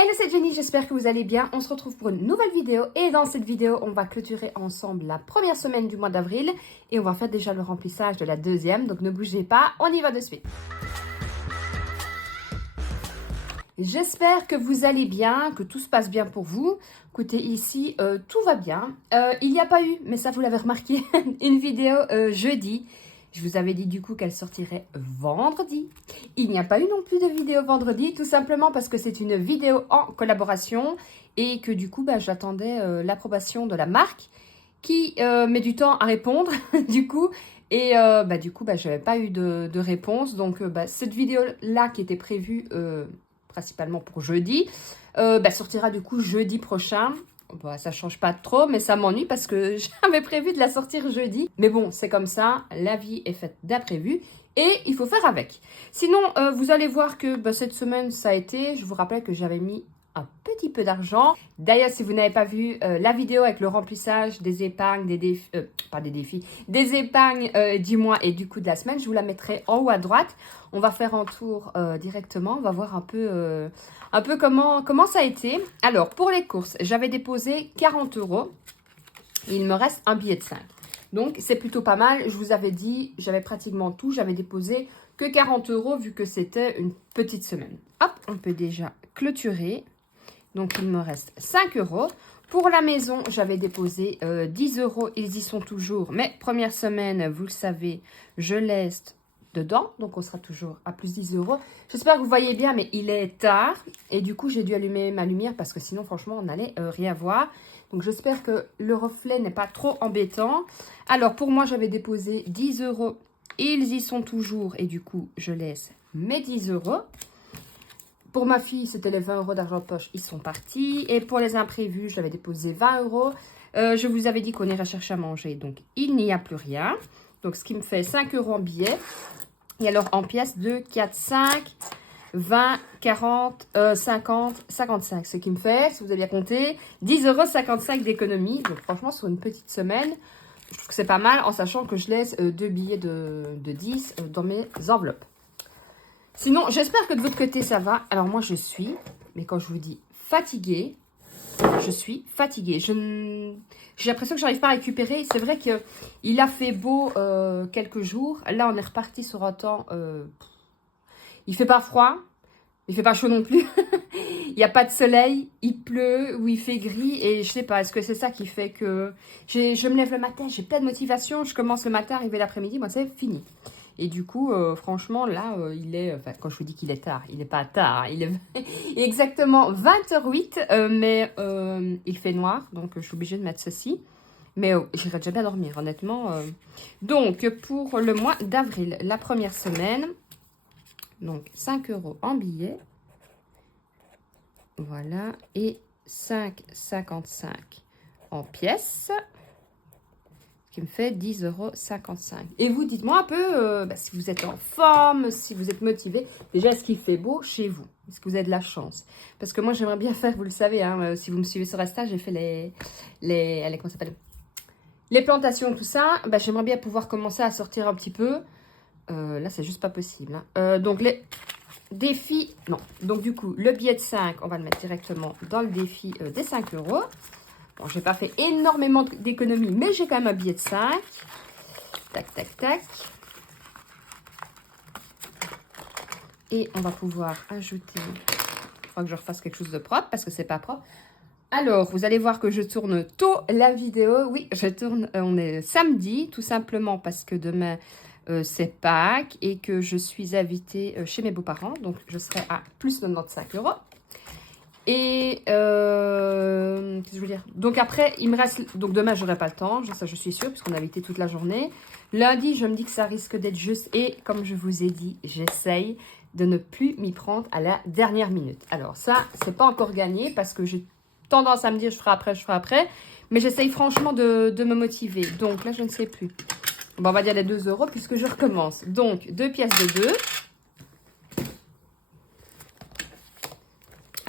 Hello, c'est Jenny, j'espère que vous allez bien. On se retrouve pour une nouvelle vidéo et dans cette vidéo, on va clôturer ensemble la première semaine du mois d'avril et on va faire déjà le remplissage de la deuxième, donc ne bougez pas, on y va de suite. J'espère que vous allez bien, que tout se passe bien pour vous. Écoutez, ici, tout va bien. Il n'y a pas eu, mais ça vous l'avez remarqué, une vidéo jeudi. Je vous avais dit du coup qu'elle sortirait vendredi. Il n'y a pas eu non plus de vidéo vendredi, tout simplement parce que c'est une vidéo en collaboration et que du coup, j'attendais l'approbation de la marque qui met du temps à répondre, du coup. Et du coup, je n'avais pas eu de réponse. Donc, cette vidéo-là qui était prévue principalement pour jeudi, sortira du coup jeudi prochain. Bon, ça change pas trop, mais ça m'ennuie parce que j'avais prévu de la sortir jeudi. Mais bon, c'est comme ça, la vie est faite d'imprévus et il faut faire avec. Sinon, vous allez voir que cette semaine, ça a été, je vous rappelle que j'avais mis un petit peu d'argent. D'ailleurs, si vous n'avez pas vu la vidéo avec le remplissage des épargnes, des épargnes du mois et du coup de la semaine, je vous la mettrai en haut à droite. On va faire un tour directement, on va voir un peu comment ça a été. Alors, pour les courses, j'avais déposé 40 €. Il me reste un billet de 5. Donc, c'est plutôt pas mal. Je vous avais dit, j'avais pratiquement tout. J'avais déposé que 40 € vu que c'était une petite semaine. Hop, on peut déjà clôturer. Donc, il me reste 5 €. Pour la maison, j'avais déposé 10 €. Ils y sont toujours. Mais première semaine, vous le savez, je laisse dedans. Donc, on sera toujours à plus 10 €. J'espère que vous voyez bien, mais il est tard. Et du coup, j'ai dû allumer ma lumière parce que sinon, franchement, on n'allait rien voir. Donc, j'espère que le reflet n'est pas trop embêtant. Alors, pour moi, j'avais déposé 10 €. Ils y sont toujours. Et du coup, je laisse mes 10 €. Pour ma fille, c'était les 20 € d'argent de poche. Ils sont partis. Et pour les imprévus, j'avais déposé 20 €. Je vous avais dit qu'on irait chercher à manger. Donc, il n'y a plus rien. Donc, ce qui me fait 5 € en billets. Et alors, en pièces, 2, 4, 5, 20, 40, 50, 55. Ce qui me fait, si vous avez bien compté, 10,55 € d'économie. Donc, franchement, sur une petite semaine, je trouve que c'est pas mal en sachant que je laisse 2 billets de 10 dans mes enveloppes. Sinon, j'espère que de votre côté, ça va. Alors, moi, mais quand je vous dis fatiguée, je suis fatiguée. J'ai l'impression que je n'arrive pas à récupérer. C'est vrai qu'il a fait beau quelques jours. Là, on est reparti sur un temps... il fait pas froid. Il fait pas chaud non plus. Il n'y a pas de soleil. Il pleut ou il fait gris. Et je sais pas, est-ce que c'est ça qui fait que... Je me lève le matin, j'ai plein de motivation. Je commence le matin, arrivé l'après-midi. Moi, c'est fini. Et du coup, franchement, là, il est... quand je vous dis qu'il est tard, il n'est pas tard. Il est exactement 20h08, mais il fait noir. Donc, je suis obligée de mettre ceci. Mais j'irai déjà bien dormir, honnêtement. Donc, pour le mois d'avril, la première semaine, donc 5 € en billets. Voilà. Et 5,55 € en pièces. Qui me fait 10,55 €. Et vous, dites-moi un peu si vous êtes en forme, si vous êtes motivé. Déjà, est-ce qu'il fait beau chez vous? Est-ce que vous avez de la chance? Parce que moi, j'aimerais bien faire, vous le savez, hein, si vous me suivez sur Insta, j'ai fait comment ça s'appelle? Les plantations, tout ça. J'aimerais bien pouvoir commencer à sortir un petit peu. Là, c'est juste pas possible. Hein. Donc, les défis... Non. Donc, du coup, le billet de 5, on va le mettre directement dans le défi des 5 €. Bon, je n'ai pas fait énormément d'économies, mais j'ai quand même un billet de 5. Tac, tac, tac. Et on va pouvoir ajouter... Il faut que je refasse quelque chose de propre parce que c'est pas propre. Alors, vous allez voir que je tourne tôt la vidéo. Oui, je tourne, on est samedi, tout simplement parce que demain, c'est Pâques et que je suis invitée chez mes beaux-parents. Donc, je serai à plus 95 €. Et, qu'est-ce que je veux dire? Donc après, il me reste... Donc demain, je n'aurai pas le temps, ça je suis sûre, puisqu'on a invité toute la journée. Lundi, je me dis que ça risque d'être juste. Et comme je vous ai dit, j'essaye de ne plus m'y prendre à la dernière minute. Alors ça, c'est pas encore gagné, parce que j'ai tendance à me dire, je ferai après. Mais j'essaye franchement de me motiver. Donc là, je ne sais plus. Bon, on va dire les 2 €, puisque je recommence. Donc, 2 pièces de 2.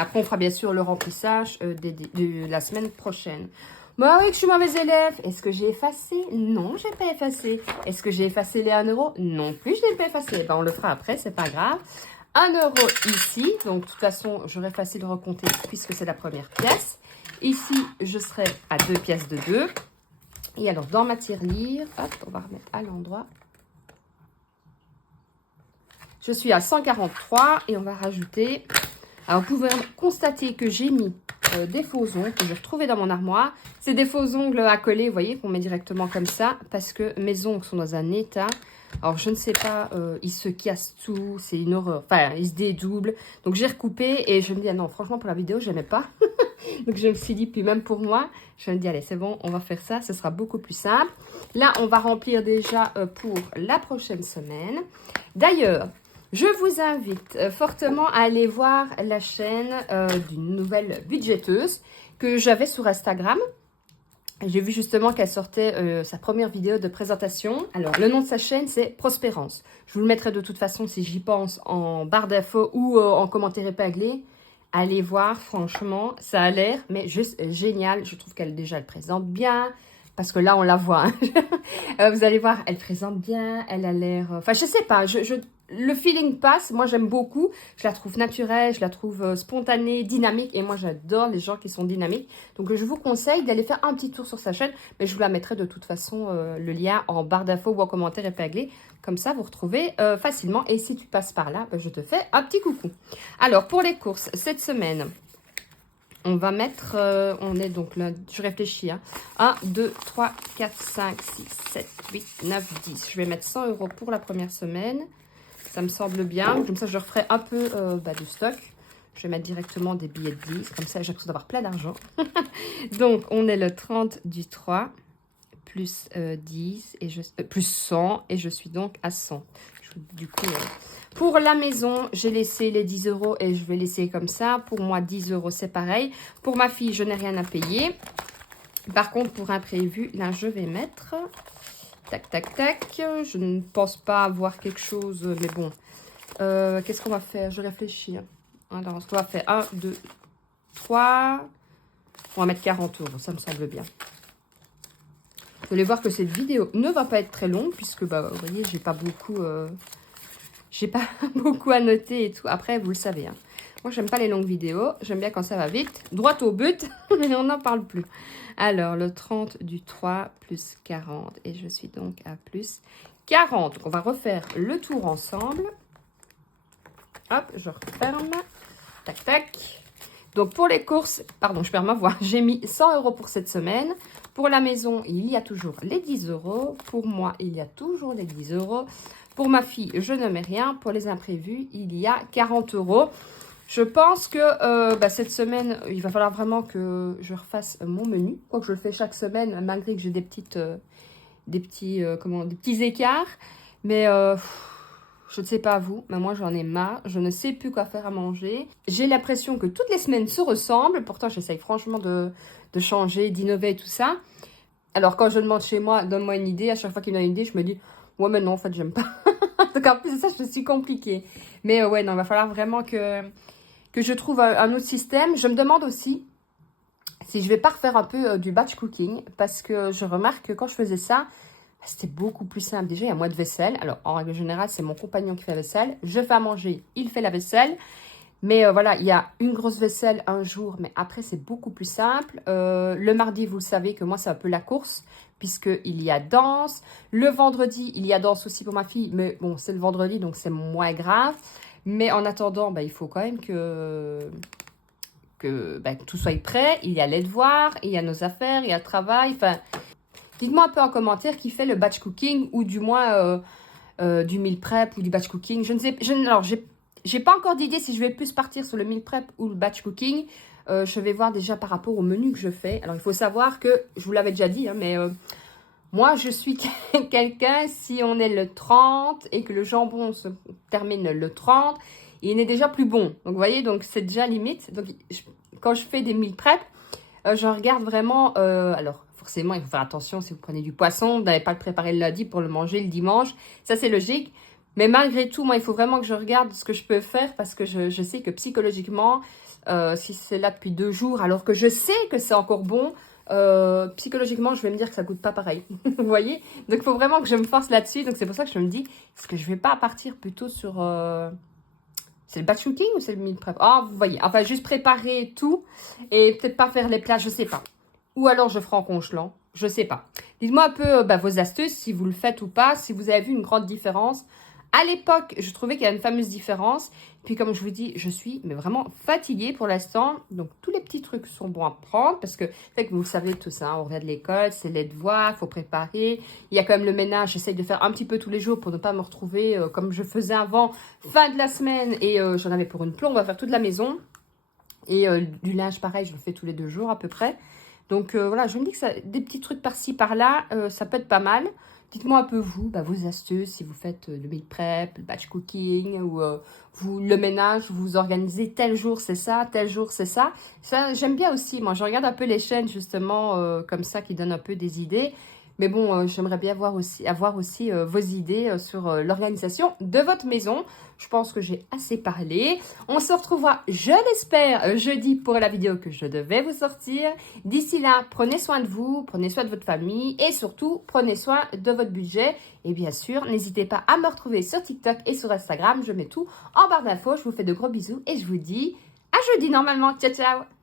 Après, on fera bien sûr le remplissage de la semaine prochaine. Bah oui, que je suis mauvaise élève. Est-ce que j'ai effacé? Non, j'ai pas effacé. Est-ce que j'ai effacé les 1 €? Non plus, je l'ai pas effacé. On le fera après, c'est pas grave. 1 € ici. Donc, de toute façon, j'aurais facile de recompter puisque c'est la première pièce. Ici, je serai à 2 pièces de 2. Et alors, dans ma tirelire, hop, on va remettre à l'endroit. Je suis à 143 et on va rajouter... Alors, vous pouvez constater que j'ai mis des faux ongles que j'ai retrouvés dans mon armoire. C'est des faux ongles à coller, vous voyez, qu'on met directement comme ça parce que mes ongles sont dans un état. Alors, je ne sais pas, ils se cassent tout, c'est une horreur. Enfin, ils se dédoublent. Donc, j'ai recoupé et je me dis, ah non, franchement, pour la vidéo, je n'aimais pas. Donc, je me suis dit, puis même pour moi, je me dis, allez, c'est bon, on va faire ça, ce sera beaucoup plus simple. Là, on va remplir déjà pour la prochaine semaine. D'ailleurs, je vous invite fortement à aller voir la chaîne d'une nouvelle budgéteuse que j'avais sur Instagram. J'ai vu justement qu'elle sortait sa première vidéo de présentation. Alors, le nom de sa chaîne, c'est Prospérance. Je vous le mettrai de toute façon, si j'y pense, en barre d'infos ou en commentaire épinglé. Allez voir, franchement, ça a l'air, mais juste génial. Je trouve qu'elle déjà, elle présente bien. Parce que là, on la voit. Hein. Vous allez voir, elle présente bien. Elle a l'air... Enfin, je sais pas. Le feeling passe. Moi, j'aime beaucoup. Je la trouve naturelle. Je la trouve spontanée, dynamique. Et moi, j'adore les gens qui sont dynamiques. Donc, je vous conseille d'aller faire un petit tour sur sa chaîne. Mais je vous la mettrai de toute façon, le lien en barre d'infos ou en commentaire épinglé. Comme ça, vous retrouvez facilement. Et si tu passes par là, ben, je te fais un petit coucou. Alors, pour les courses, cette semaine... On va mettre, on est donc là, je réfléchis, hein. 1, 2, 3, 4, 5, 6, 7, 8, 9, 10. Je vais mettre 100 € pour la première semaine. Ça me semble bien. Comme ça, je referai un peu du stock. Je vais mettre directement des billets de 10. Comme ça, j'ai l'impression d'avoir plein d'argent. Donc, on est le 30 du 3, plus 10, et plus 100. Et je suis donc à 100. Du coup... Pour la maison, j'ai laissé les 10 € et je vais laisser comme ça. Pour moi, 10 € c'est pareil. Pour ma fille, je n'ai rien à payer. Par contre, pour imprévu, là, je vais mettre... Tac, tac, tac. Je ne pense pas avoir quelque chose, mais bon. Qu'est-ce qu'on va faire? Je réfléchis. Alors, ce qu'on va faire, 1, 2, 3. On va mettre 40 €, ça me semble bien. Vous allez voir que cette vidéo ne va pas être très longue, puisque, bah, vous voyez, j'ai pas beaucoup... J'ai pas beaucoup à noter et tout. Après, vous le savez. Hein. Moi, j'aime pas les longues vidéos. J'aime bien quand ça va vite. Droit au but. Mais on n'en parle plus. Alors, le 30 du 3 plus 40. Et je suis donc à plus 40. Donc, on va refaire le tour ensemble. Hop, je referme. Tac, tac. Donc, pour les courses... Pardon, je perds ma voix. J'ai mis 100 € pour cette semaine. Pour la maison, il y a toujours les 10 €. Pour moi, il y a toujours les 10 €. Pour ma fille, je ne mets rien. Pour les imprévus, il y a 40 €. Je pense que cette semaine, il va falloir vraiment que je refasse mon menu. Quoique je le fais chaque semaine, malgré que j'ai des petits écarts. Mais je ne sais pas vous, mais moi j'en ai marre. Je ne sais plus quoi faire à manger. J'ai l'impression que toutes les semaines se ressemblent. Pourtant, j'essaye franchement de changer, d'innover et tout ça. Alors, quand je demande chez moi, donne-moi une idée. À chaque fois qu'il me donne une idée, je me dis... Ouais, mais non, en fait, j'aime pas. Donc, en plus de ça, je suis compliquée. Mais ouais, non, il va falloir vraiment que je trouve un autre système. Je me demande aussi si je vais pas refaire un peu du batch cooking. Parce que je remarque que quand je faisais ça, c'était beaucoup plus simple. Déjà, il y a moins de vaisselle. Alors, en règle générale, c'est mon compagnon qui fait la vaisselle. Je fais à manger, il fait la vaisselle. Mais voilà, il y a une grosse vaisselle un jour, mais après, c'est beaucoup plus simple. Le mardi, vous le savez que moi, c'est un peu la course, puisqu'il y a danse. Le vendredi, il y a danse aussi pour ma fille, mais bon, c'est le vendredi, donc c'est moins grave. Mais en attendant, il faut quand même que tout soit prêt. Il y a les devoirs, il y a nos affaires, il y a le travail. Enfin, dites-moi un peu en commentaire qui fait le batch cooking, ou du moins du meal prep ou du batch cooking. Je ne sais, alors, j'ai pas encore d'idée si je vais plus partir sur le meal prep ou le batch cooking. Je vais voir déjà par rapport au menu que je fais. Alors, il faut savoir que, je vous l'avais déjà dit, hein, mais moi, je suis quelqu'un, si on est le 30 et que le jambon se termine le 30, il est déjà plus bon. Donc, vous voyez, donc c'est déjà limite. Donc, quand je fais des meal prep, je regarde vraiment... alors, forcément, il faut faire attention si vous prenez du poisson. Vous n'allez pas le préparer le lundi pour le manger le dimanche. Ça, c'est logique. Mais malgré tout, moi, il faut vraiment que je regarde ce que je peux faire parce que je sais que psychologiquement, si c'est là depuis 2 jours, alors que je sais que c'est encore bon, psychologiquement, je vais me dire que ça goûte pas pareil. Vous voyez? Donc, il faut vraiment que je me force là-dessus. Donc, c'est pour ça que je me dis, est-ce que je vais pas partir plutôt sur C'est le batch cooking ou c'est le meal prep? Ah, vous voyez. Enfin, juste préparer tout et peut-être pas faire les plats, je sais pas. Ou alors je ferai en congelant, je sais pas. Dites-moi un peu vos astuces, si vous le faites ou pas, si vous avez vu une grande différence. À l'époque, je trouvais qu'il y a une fameuse différence. Puis comme je vous dis, je suis mais vraiment fatiguée pour l'instant. Donc tous les petits trucs sont bons à prendre parce que c'est que vous savez tout ça, on revient de l'école, c'est les devoirs, il faut préparer. Il y a quand même le ménage, j'essaye de faire un petit peu tous les jours pour ne pas me retrouver comme je faisais avant, fin de la semaine. Et j'en avais pour une plombe, on va faire toute la maison. Et du linge, pareil, je le fais tous les 2 jours à peu près. Donc voilà, je me dis que ça, des petits trucs par-ci, par-là, ça peut être pas mal. Dites-moi un peu vous, vos astuces, si vous faites le meal prep, le batch cooking, ou vous le ménage, vous organisez tel jour c'est ça, tel jour c'est ça. Ça, j'aime bien aussi. Moi, je regarde un peu les chaînes justement comme ça qui donnent un peu des idées. Mais bon, j'aimerais bien avoir aussi vos idées sur l'organisation de votre maison. Je pense que j'ai assez parlé. On se retrouvera, je l'espère, jeudi pour la vidéo que je devais vous sortir. D'ici là, prenez soin de vous, prenez soin de votre famille et surtout, prenez soin de votre budget. Et bien sûr, n'hésitez pas à me retrouver sur TikTok et sur Instagram. Je mets tout en barre d'infos. Je vous fais de gros bisous et je vous dis à jeudi normalement. Ciao, ciao!